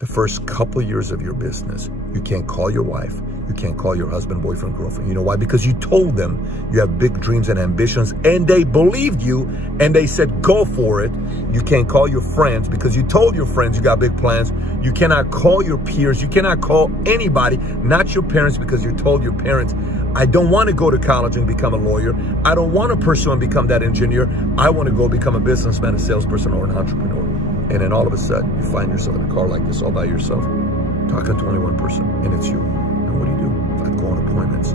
The first couple years of your business, you can't call your wife. You can't call your husband, boyfriend, girlfriend. You know why? Because you told them you have big dreams and ambitions, and they believed you, and they said, go for it. You can't call your friends because you told your friends you got big plans. You cannot call your peers. You cannot call anybody, not your parents, because you told your parents, I don't want to go to college and become a lawyer. I don't want to pursue and become that engineer. I want to go become a businessman, a salesperson, or an entrepreneur. And then all of a sudden, you find yourself in a car like this all by yourself, talking to only one person, and it's you. And what do? I go on appointments.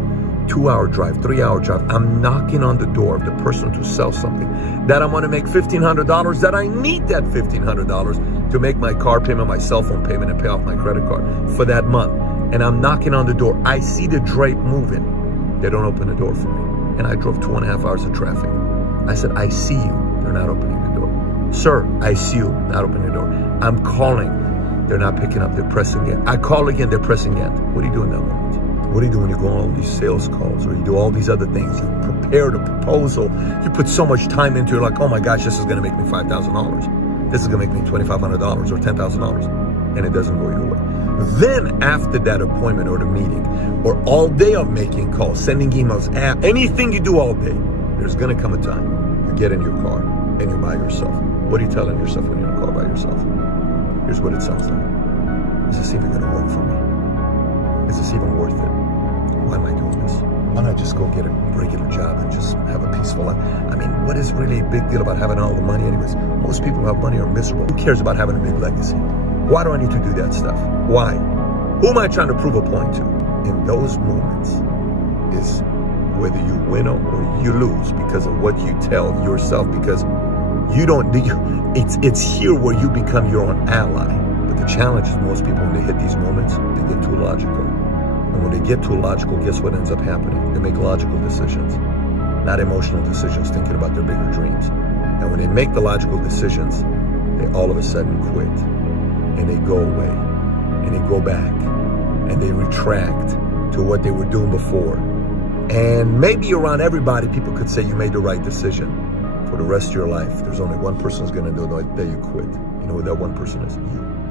2-hour drive, 3-hour drive. I'm knocking on the door of the person to sell something that I'm going to make $1,500, that I need that $1,500 to make my car payment, my cell phone payment, and pay off my credit card for that month. And I'm knocking on the door. I see the drape moving. They don't open the door for me. And I drove 2.5 hours of traffic. I said, I see you. They're not opening the door. Sir, I see you. Not opening the door. I'm calling. They're not picking up. They're pressing again. I call again. They're pressing again. What do you do in that moment? What do you do when you go on all these sales calls, or you do all these other things? You prepare the proposal. You put so much time into it. Like, oh my gosh, this is going to make me $5,000. This is going to make me $2,500 or $10,000. And it doesn't go your way. Then after that appointment or the meeting, or all day of making calls, sending emails, anything you do all day, there's going to come a time you get in your car and you're by yourself. What are you telling yourself when you're in a car by yourself? Here's what it sounds like. Is this even going to work for me? Is this even worth it? Why am I doing this? Why not just go get a regular job and just have a peaceful life? I mean, what is really a big deal about having all the money anyways? Most people who have money are miserable. Who cares about having a big legacy? Why do I need to do that stuff? Why? Who am I trying to prove a point to? In those moments is whether you win or you lose because of what you tell yourself, because it's here where you become your own ally. But the challenge is most people, when they hit these moments, they get too logical. And when they get too logical, guess what ends up happening? They make logical decisions, not emotional decisions, thinking about their bigger dreams. And when they make the logical decisions, they all of a sudden quit. And they go away, and they go back, and they retract to what they were doing before. And maybe around everybody, people could say you made the right decision. For the rest of your life, there's only one person who's going to know that you quit. You know who that one person is? You.